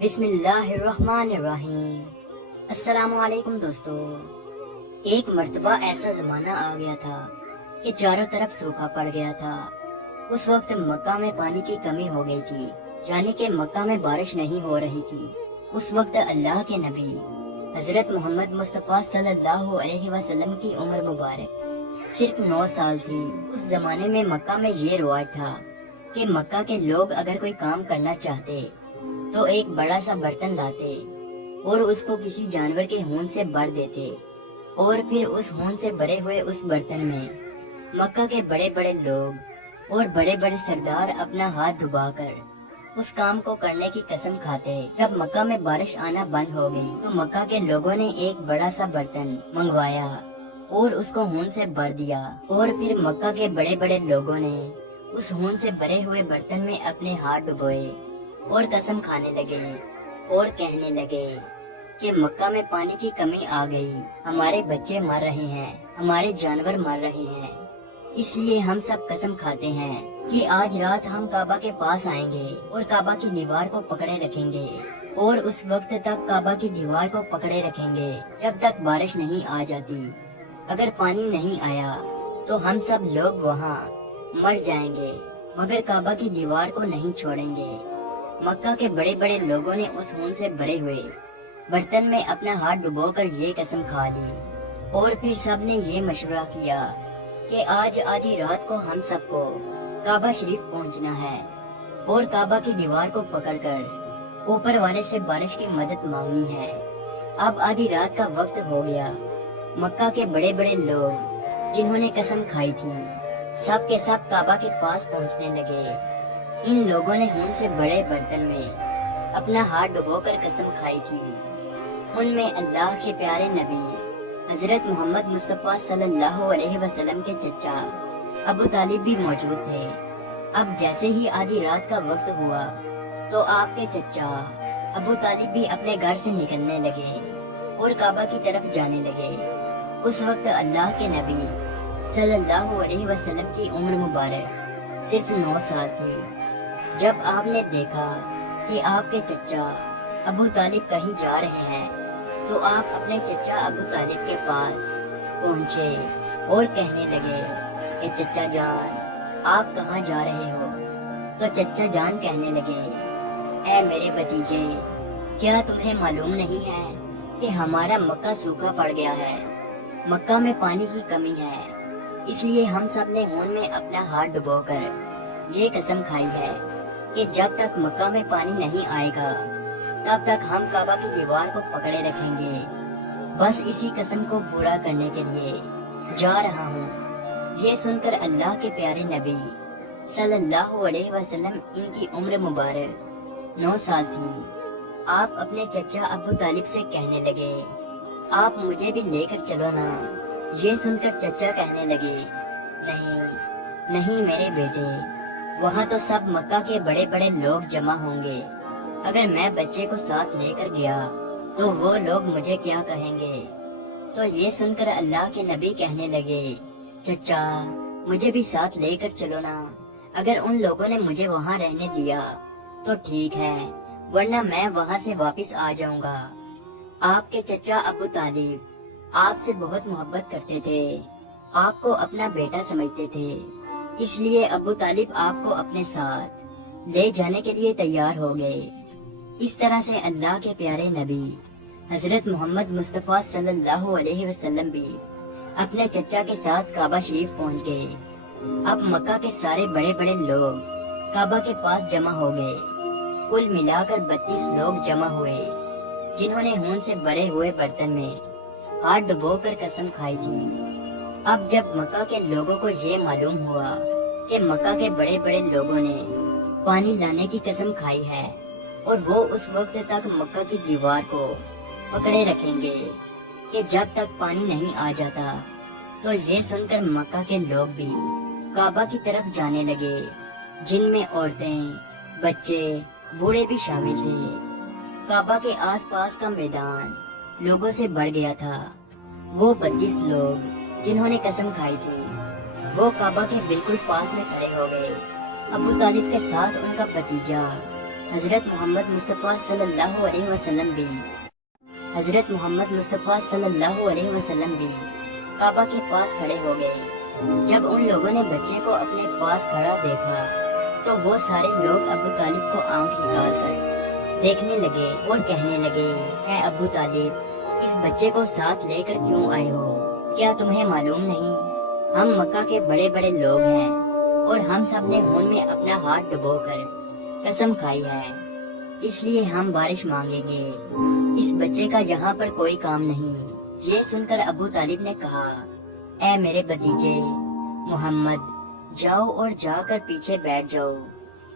بسم اللہ الرحمن الرحیم۔ السلام علیکم دوستو۔ ایک مرتبہ ایسا زمانہ آ گیا تھا کہ چاروں طرف سوکھا پڑ گیا تھا۔ اس وقت مکہ میں پانی کی کمی ہو گئی تھی، یعنی کہ مکہ میں بارش نہیں ہو رہی تھی۔ اس وقت اللہ کے نبی حضرت محمد مصطفیٰ صلی اللہ علیہ وسلم کی عمر مبارک صرف 9 سال تھی۔ اس زمانے میں مکہ میں یہ رواج تھا کہ مکہ کے لوگ اگر کوئی کام کرنا چاہتے تو ایک بڑا سا برتن لاتے اور اس کو کسی جانور کے خون سے بھر دیتے، اور پھر اس خون سے بھرے ہوئے اس برتن میں مکہ کے بڑے بڑے لوگ اور بڑے بڑے سردار اپنا ہاتھ ڈبا کر اس کام کو کرنے کی قسم کھاتے۔ جب مکہ میں بارش آنا بند ہو گئی تو مکہ کے لوگوں نے ایک بڑا سا برتن منگوایا اور اس کو خون سے بھر دیا، اور پھر مکہ کے بڑے بڑے لوگوں نے اس خون سے بھرے ہوئے برتن میں اپنے ہاتھ ڈبوئے اور قسم کھانے لگے اور کہنے لگے کہ مکہ میں پانی کی کمی آ گئی، ہمارے بچے مر رہے ہیں، ہمارے جانور مر رہے ہیں، اس لیے ہم سب قسم کھاتے ہیں کہ آج رات ہم کعبہ کے پاس آئیں گے اور کعبہ کی دیوار کو پکڑے رکھیں گے، اور اس وقت تک کعبہ کی دیوار کو پکڑے رکھیں گے جب تک بارش نہیں آ جاتی۔ اگر پانی نہیں آیا تو ہم سب لوگ وہاں مر جائیں گے، مگر کعبہ کی دیوار کو نہیں چھوڑیں گے۔ مکہ کے بڑے بڑے لوگوں نے اس خون سے بھرے ہوئے برتن میں اپنا ہاتھ ڈبو کر یہ قسم کھا لی، اور پھر سب نے یہ مشورہ کیا کہ آج آدھی رات کو ہم سب کو کعبہ شریف پہنچنا ہے اور کعبہ کی دیوار کو پکڑ کر اوپر والے سے بارش کی مدد مانگنی ہے۔ اب آدھی رات کا وقت ہو گیا۔ مکہ کے بڑے بڑے لوگ جنہوں نے قسم کھائی تھی سب کے سب کعبہ کے پاس پہنچنے لگے۔ ان لوگوں نے خون سے بڑے برتن میں اپنا ہاتھ ڈبو کر قسم کھائی تھی۔ ان میں اللہ کے پیارے نبی حضرت محمد مصطفیٰ صلی اللہ علیہ وسلم کے چچا ابو طالب بھی موجود تھے۔ اب جیسے ہی آدھی رات کا وقت ہوا تو آپ کے چچا ابو طالب بھی اپنے گھر سے نکلنے لگے اور کعبہ کی طرف جانے لگے۔ اس وقت اللہ کے نبی صلی اللہ علیہ وسلم کی عمر مبارک صرف 9 سال تھی۔ جب آپ نے دیکھا کہ آپ کے چچا ابو طالب کہیں جا رہے ہیں تو آپ اپنے چچا ابو طالب کے پاس پہنچے اور کہنے لگے کہ چچا جان آپ کہاں جا رہے ہو؟ تو چچا جان کہنے لگے اے میرے بھتیجے، کیا تمہیں معلوم نہیں ہے کہ ہمارا مکہ سوکھا پڑ گیا ہے، مکہ میں پانی کی کمی ہے، اس لیے ہم سب نے خون میں اپنا ہاتھ ڈبو کر یہ قسم کھائی ہے کہ جب تک مکہ میں پانی نہیں آئے گا تب تک ہم کعبہ کی دیوار کو پکڑے رکھیں گے۔ بس اسی قسم کو پورا کرنے کے لیے جا رہا ہوں۔ یہ سن کر اللہ کے پیارے نبی صلی اللہ علیہ وسلم، ان کی عمر مبارک 9 سال تھی، آپ اپنے چچا ابو طالب سے کہنے لگے آپ مجھے بھی لے کر چلو نا۔ یہ سن کر چچا کہنے لگے نہیں نہیں میرے بیٹے، وہاں تو سب مکہ کے بڑے بڑے لوگ جمع ہوں گے، اگر میں بچے کو ساتھ لے کر گیا تو وہ لوگ مجھے کیا کہیں گے؟ تو یہ سن کر اللہ کے نبی کہنے لگے چچا مجھے بھی ساتھ لے کر چلو نا، اگر ان لوگوں نے مجھے وہاں رہنے دیا تو ٹھیک ہے، ورنہ میں وہاں سے واپس آ جاؤں گا۔ آپ کے چچا ابو طالب آپ سے بہت محبت کرتے تھے، آپ کو اپنا بیٹا سمجھتے تھے، اس لیے ابو طالب آپ کو اپنے ساتھ لے جانے کے لیے تیار ہو گئے۔ اس طرح سے اللہ کے پیارے نبی حضرت محمد مصطفیٰ صلی اللہ علیہ وسلم بھی اپنے چچا کے ساتھ کعبہ شریف پہنچ گئے۔ اب مکہ کے سارے بڑے بڑے لوگ کعبہ کے پاس جمع ہو گئے، کل ملا کر 32 لوگ جمع ہوئے جنہوں نے خون سے بھرے ہوئے برتن میں ہاتھ ڈبو کر قسم کھائی تھی۔ اب جب مکہ کے لوگوں کو یہ معلوم ہوا کہ مکہ کے بڑے بڑے لوگوں نے پانی لانے کی قسم کھائی ہے اور وہ اس وقت تک مکہ کی دیوار کو پکڑے رکھیں گے کہ جب تک پانی نہیں آ جاتا، تو یہ سن کر مکہ کے لوگ بھی کعبہ کی طرف جانے لگے، جن میں عورتیں، بچے، بوڑھے بھی شامل تھے۔ کعبہ کے آس پاس کا میدان لوگوں سے بھر گیا تھا۔ وہ 32 لوگ جنہوں نے قسم کھائی تھی وہ کعبہ کے بالکل پاس میں کھڑے ہو گئے۔ ابو طالب کے ساتھ ان کا بھتیجا حضرت محمد مصطفیٰ صلی اللہ علیہ وسلم بھی حضرت محمد مصطفیٰ صلی اللہ علیہ وسلم بھی کعبہ کے پاس کھڑے ہو گئے۔ جب ان لوگوں نے بچے کو اپنے پاس کھڑا دیکھا تو وہ سارے لوگ ابو طالب کو آنکھ نکال کر دیکھنے لگے اور کہنے لگے، اے ابو طالب، اس بچے کو ساتھ لے کر کیوں آئے ہو؟ کیا تمہیں معلوم نہیں ہم مکہ کے بڑے بڑے لوگ ہیں اور ہم سب نے خون میں اپنا ہاتھ ڈبو کر قسم کھائی ہے، اس لیے ہم بارش مانگیں گے، اس بچے کا یہاں پر کوئی کام نہیں۔ یہ سن کر ابو طالب نے کہا، اے میرے بھتیجے محمد، جاؤ اور جا کر پیچھے بیٹھ جاؤ۔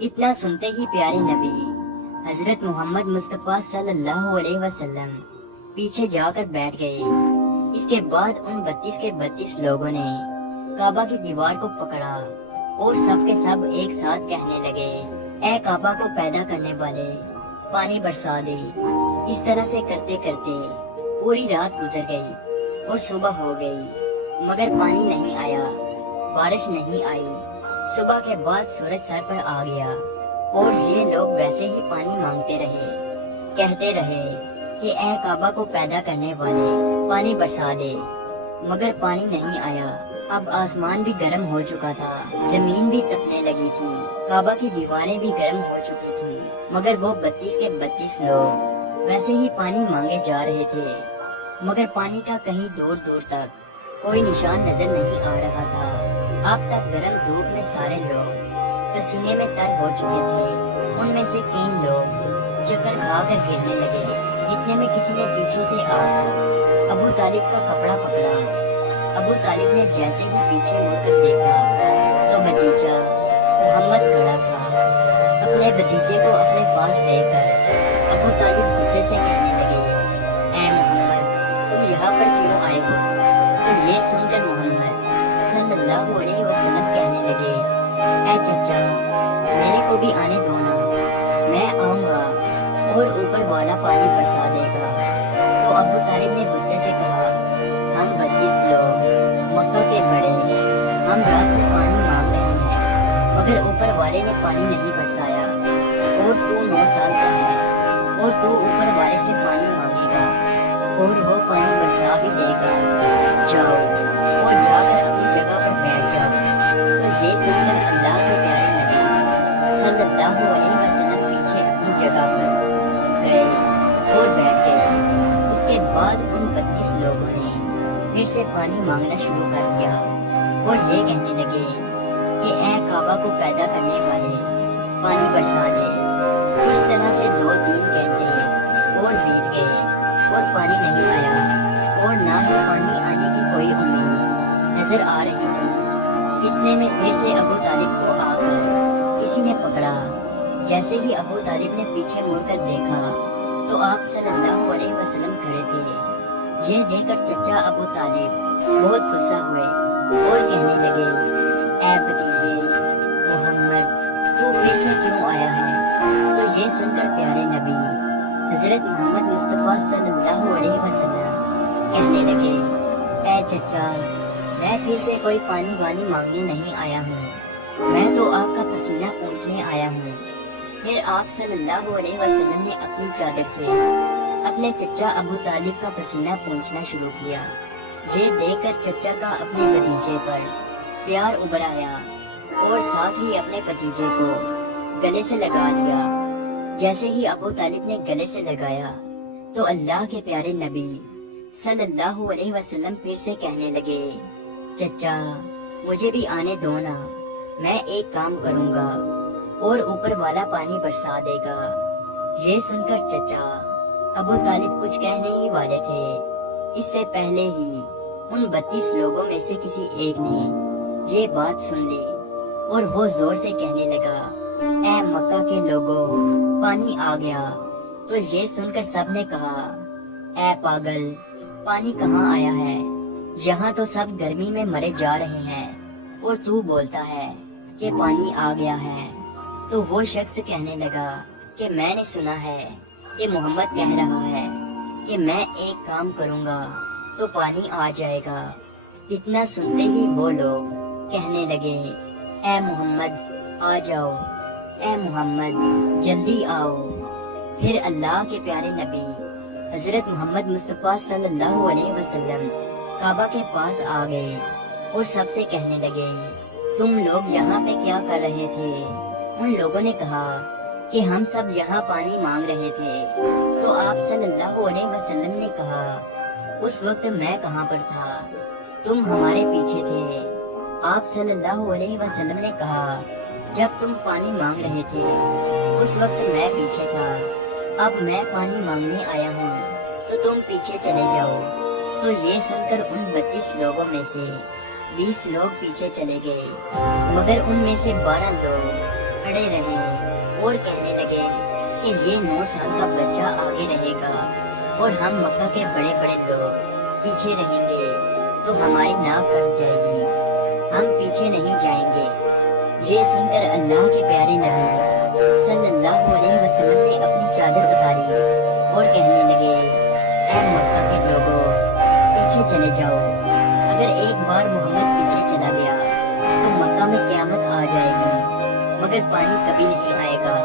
اتنا سنتے ہی پیارے نبی حضرت محمد مصطفیٰ صلی اللہ علیہ وسلم پیچھے جا کر بیٹھ گئے۔ اس کے بعد ان 32 کے 32 لوگوں نے کعبہ کی دیوار کو پکڑا اور سب کے سب ایک ساتھ کہنے لگے، اے کعبہ کو پیدا کرنے والے، پانی برسا دے۔ اس طرح سے کرتے کرتے پوری رات گزر گئی اور صبح ہو گئی، مگر پانی نہیں آیا، بارش نہیں آئی۔ صبح کے بعد سورج سر پر آ گیا اور یہ لوگ ویسے ہی پانی مانگتے رہے، کہتے رہے کہ اے کعبہ کو پیدا کرنے والے، پانی برسا دے، مگر پانی نہیں آیا۔ اب آسمان بھی گرم ہو چکا تھا، زمین بھی تپنے لگی تھی، کعبہ کی دیواریں بھی گرم ہو چکی تھی، مگر وہ 32 کے 32 لوگ ویسے ہی پانی مانگے جا رہے تھے، مگر پانی کا کہیں دور دور تک کوئی نشان نظر نہیں آ رہا تھا۔ اب تک گرم دھوپ میں سارے لوگ پسینے میں تر ہو چکے تھے، ان میں سے کئی لوگ چکر کھا کر گرنے لگے۔ اتنے میں کسی نے پیچھے سے آ کر ابو طالب کا کپڑا پکڑا۔ ابو طالب نے جیسے ہی پیچھے مڑ کر دیکھا تو بھتیجا محمد کھڑا تھا۔ اپنے بھتیجے کو اپنے پاس دیکھ کر ابو طالب غصے سے کہنے لگے، اے محمد، تم یہاں پر کیوں آئے ہو؟ تو یہ سن کر محمد صلی اللہ علیہ وسلم کہنے لگے، اے چچا، میرے کو بھی آنے دو نا، میں آؤں گا اور اوپر والا پانی برسا دے گا۔ تو ابو طالب نے غصے سے کہا، ہم 32 لوگ مکہ کے بڑے، ہم رات سے پانی مانگ رہے ہیں، مگر اوپر والے نے پانی نہیں برسایا، اور تو 9 سال کا ہے اور تو اوپر والے سے پانی مانگے گا اور وہ پانی برسا بھی دے گا، جاؤ اور جا کر اپنی جگہ پر بیٹھ جاؤ۔ تو یہ سن کر اللہ کے پیارے نبی صلی اللہ علیہ وسلم پیچھے اپنی جگہ پر گئے اور بیٹھ گئے۔ اس کے بعد ان 32 لوگوں نے پھر سے پانی مانگنا شروع کر دیا اور یہ کہنے لگے کہ اے کعبہ کو پیدا کرنے والے، پانی برسا دے۔ اس طرح سے 2-3 گھنٹے اور بیت گئے اور پانی نہیں آیا، اور نہ ہی پانی آنے کی کوئی امید نظر آ رہی تھی۔ اتنے میں پھر سے ابو طالب کو آ کر کسی نے پکڑا۔ جیسے ہی ابو طالب نے پیچھے مڑ کر دیکھا تو آپ صلی اللہ علیہ وسلم کھڑے تھے۔ یہ دیکھ کر چچا ابو طالب بہت غصہ ہوئے اور کہنے لگے، اے بھتیجے محمد، تو پھر سے کیوں آیا ہے؟ تو یہ سن کر پیارے نبی حضرت محمد مصطفیٰ صلی اللہ علیہ وسلم کہنے لگے، اے چچا، میں پھر سے کوئی پانی وانی مانگنے نہیں آیا ہوں، میں تو آپ کا پسینہ پوچھنے آیا ہوں۔ پھر آپ صلی اللہ علیہ وسلم نے اپنی چادر سے اپنے چچا ابو طالب کا پسینہ پوچھنا شروع کیا۔ یہ دیکھ کر چچا کا اپنے بھتیجے پر پیار ابھر آیا اور ساتھ ہی اپنے بھتیجے کو گلے سے لگا لیا۔ جیسے ہی ابو طالب نے گلے سے لگایا تو اللہ کے پیارے نبی صلی اللہ علیہ وسلم پھر سے کہنے لگے، چچا، مجھے بھی آنے دو نا، میں ایک کام کروں گا اور اوپر والا پانی برسا دے گا۔ یہ سن کر چچا ابو طالب کچھ کہنے ہی والے تھے، اس سے پہلے ہی ان 32 لوگوں میں سے کسی ایک نے یہ بات سن لی اور وہ زور سے کہنے لگا، اے مکہ کے لوگوں، پانی آ گیا۔ تو یہ سن کر سب نے کہا، اے پاگل، پانی کہاں آیا ہے؟ یہاں تو سب گرمی میں مرے جا رہے ہیں اور تو بولتا ہے کہ پانی آ گیا ہے۔ تو وہ شخص کہنے لگا کہ میں نے سنا ہے کہ محمد کہہ رہا ہے کہ میں ایک کام کروں گا تو پانی آ جائے گا۔ اتنا سنتے ہی وہ لوگ کہنے لگے، اے محمد آ جاؤ اے محمد جلدی آؤ۔ پھر اللہ کے پیارے نبی حضرت محمد مصطفیٰ صلی اللہ علیہ وسلم کعبہ کے پاس آ گئے اور سب سے کہنے لگے تم لوگ یہاں پہ کیا کر رہے تھے؟ ان لوگوں نے کہا کہ ہم سب یہاں پانی مانگ رہے تھے۔ تو آپ صلی اللہ علیہ وسلم نے کہا اس وقت میں کہاں پر تھا؟ تم ہمارے پیچھے تھے۔ آپ صلی اللہ علیہ وسلم نے کہا جب تم پانی مانگ رہے تھے اس وقت میں پیچھے تھا، اب میں پانی مانگنے آیا ہوں تو تم پیچھے چلے جاؤ۔ تو یہ سن کر ان 32 لوگوں میں سے 20 لوگ پیچھے چلے گئے، مگر ان میں سے 12 لوگ کھڑے رہے اور کہنے لگے کہ یہ 9 سال کا بچہ آگے رہے گا اور ہم مکہ کے بڑے بڑے لوگ پیچھے رہیں گے تو ہماری ناک کٹ جائے گی، ہم پیچھے نہیں جائیں گے۔ یہ سن کر اللہ کے پیارے نبی صلی اللہ علیہ وسلم نے اپنی چادر اتاری اور کہنے لگے اے مکہ کے لوگوں پیچھے چلے جاؤ۔ اگر ایک بار محمد پیچھے چلا گیا تو مکہ میں قیامت آ جائے گی مگر پانی کبھی نہیں آئے گا۔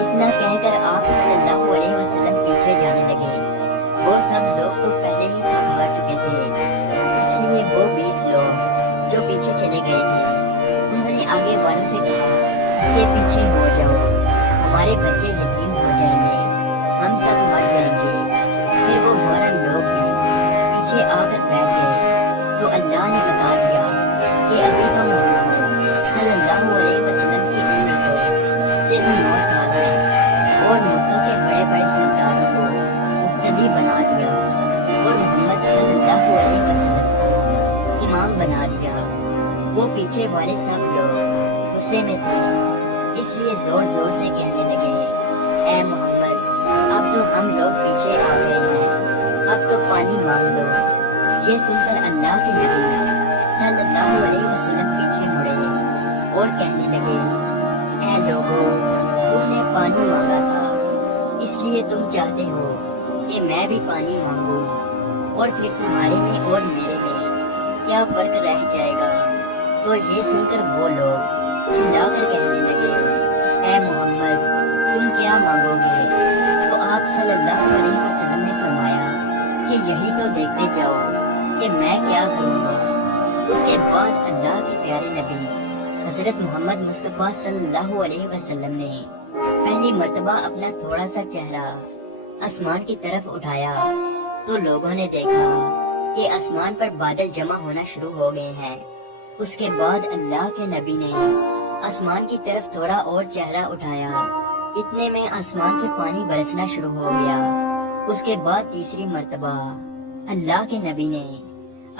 اتنا کہہ کر آپ صلی اللہ علیہ وسلم پیچھے جانے لگے۔ وہ سب لوگ تو پہلے ہی تھک ہار چکے تھے، اس لیے وہ 20 لوگ جو پیچھے چلے گئے تھے انہوں نے آگے والوں سے کہا کہ پیچھے ہو جاؤ، ہمارے بچے یتیم ہو جائیں گے، ہم سب مر جائیں گے۔ پھر وہ 12 لوگ بھی پیچھے آ کر بیٹھ گئے تو اللہ نے بتا دیا کہ ابھی تو محمد صلی اللہ علیہ وسلم کی عمر تو صرف 9 سال ہے اور مکہ کے بڑے بڑے سرداروں کو مقتدی بنا دیا اور محمد صلی اللہ علیہ وسلم کو امام بنا دیا۔ وہ پیچھے والے سب لوگ غصے میں تھے، اس لیے زور زور سے کہنے لگے اے محمد اب تو ہم لوگ پیچھے آ گئے ہیں، اب تو پانی مانگ لو۔ یہ سن کر اللہ کے نبی صلی اللہ علیہ وسلم پیچھے مڑے اور کہنے لگے اے لوگوں تم نے پانی مانگا تھا، اس لیے تم چاہتے ہو کہ میں بھی پانی مانگوں، اور پھر تمہارے میں اور میرے میں کیا فرق رہ جائے گا؟ تو یہ سن کر وہ لوگ چلا کر کہنے لگے اے محمد تم کیا مانگو گے؟ تو آپ صلی اللہ علیہ وسلم نے فرمایا کہ یہی تو دیکھتے جاؤ کہ میں کیا کروں گا۔ اس کے بعد اللہ کے پیارے نبی حضرت محمد مصطفیٰ صلی اللہ علیہ وسلم نے پہلی مرتبہ اپنا تھوڑا سا چہرہ آسمان کی طرف اٹھایا تو لوگوں نے دیکھا کہ آسمان پر بادل جمع ہونا شروع ہو گئے ہیں۔ اس کے بعد اللہ کے نبی نے آسمان کی طرف تھوڑا اور چہرہ اٹھایا، اتنے میں آسمان سے پانی برسنا شروع ہو گیا۔ اس کے بعد تیسری مرتبہ اللہ کے نبی نے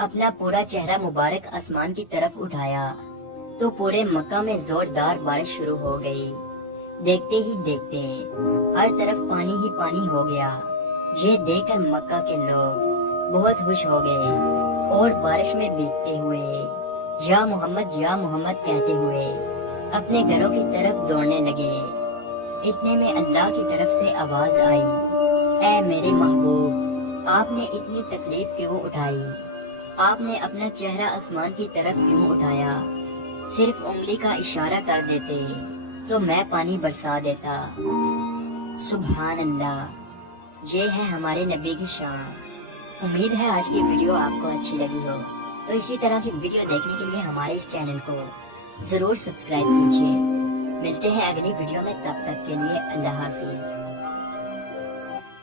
اپنا پورا چہرہ مبارک آسمان کی طرف اٹھایا تو پورے مکہ میں زوردار بارش شروع ہو گئی۔ دیکھتے ہی دیکھتے ہر طرف پانی ہی پانی ہو گیا۔ یہ دیکھ کر مکہ کے لوگ بہت خوش ہو گئے اور بارش میں بھیگتے ہوئے یا محمد کہتے ہوئے اپنے گھروں کی طرف دوڑنے لگے۔ اتنے میں اللہ کی طرف سے آواز آئی اے میرے محبوب آپ نے اتنی تکلیف کیوں اٹھائی؟ آپ نے اپنا چہرہ آسمان کی طرف کیوں اٹھایا؟ صرف انگلی کا اشارہ کر دیتے تو میں پانی برسا دیتا۔ سبحان اللہ، یہ ہے ہمارے نبی کی شان۔ امید ہے آج کی ویڈیو آپ کو اچھی لگی ہو، تو اسی طرح کی ویڈیو دیکھنے کے لیے ہمارے اس چینل کو ضرور سبسکرائب کیجیے۔ ملتے ہیں اگلی ویڈیو میں، تب تک کے لیے اللہ حافظ۔